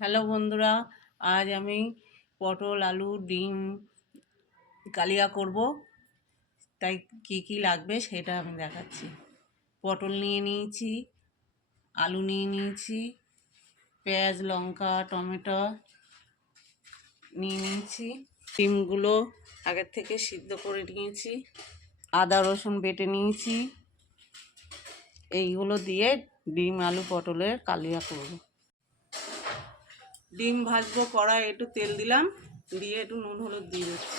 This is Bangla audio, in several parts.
হ্যালো বন্ধুরা, আজ আমি পটল আলু ডিম কালিয়া করব। তাই কি কি লাগবে সেটা আমি দেখাচ্ছি। পটল নিয়ে নিয়েছি, আলু নিয়ে নিয়েছি, পেঁয়াজ লঙ্কা টমেটো নিয়ে নিয়েছি, ডিমগুলো আগের থেকে সিদ্ধ করে নিয়েছি, আদা রসুন বেটে নিয়েছি। এইগুলো দিয়ে ডিম আলু পটলের কালিয়া করব। ডিম ভাজবো, কড়াই একটু তেল দিলাম, দিয়ে একটু নুন হলুদ দিয়ে দিচ্ছি।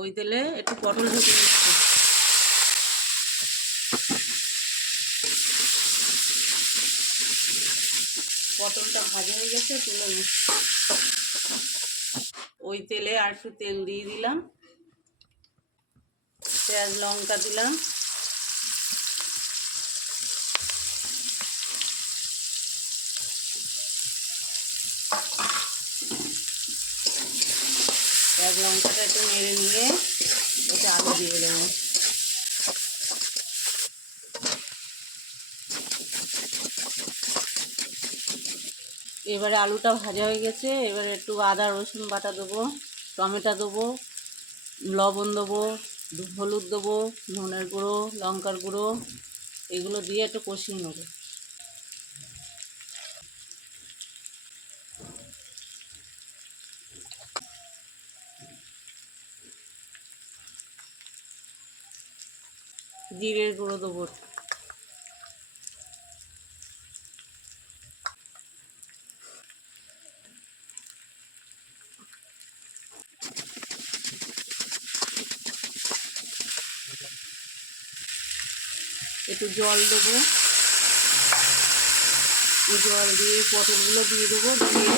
ওই তেলে একটু পটল ভেজে নিচ্ছি। পটলটা ভাজা হয়ে গেছে, তুলে নিচ্ছি। ওই তেলে আর একটু তেল দিয়ে দিলাম, পেঁয়াজ লঙ্কা দিলাম, পেঁয়াজ লঙ্কাটা একটু নেড়ে নিয়ে ওটা আলু দিয়ে দেবো। এবারে আলুটা ভাজা হয়ে গেছে, এবারে একটু আদা রসুন বাটা দেবো, টমেটো দেবো, লবণ দেবো, হলুদ দেবো, ধনের গুঁড়ো লঙ্কার গুঁড়ো, এগুলো দিয়ে একটু কষিয়ে নেবো। জিরের গুঁড়ো দেবো, একটু জল দেবো, জল দিয়ে পটলগুলো দিয়ে দেবো, দিয়ে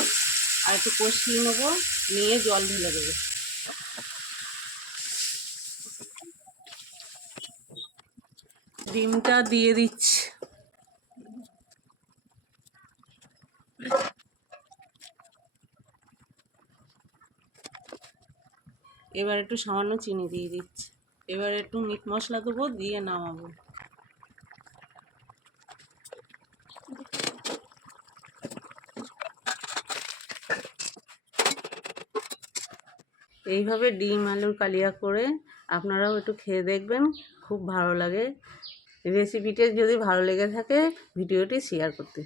আর একটু কষিয়ে নেবো, নিয়ে জল ঢেলে দেবো। ডিমটা দিয়ে দিচ্ছি। এবার একটু সামান্য চিনি দিয়ে দিচ্ছি। এবার একটু মিট মশলা দেবো, দিয়ে নামাবো। এইভাবে ডিম আলুর কালিয়া করে আপনারাও একটু খেয়ে দেখবেন, খুব ভালো লাগে। রেসিপিটি যদি ভালো লেগে থাকে ভিডিওটি শেয়ার করতে।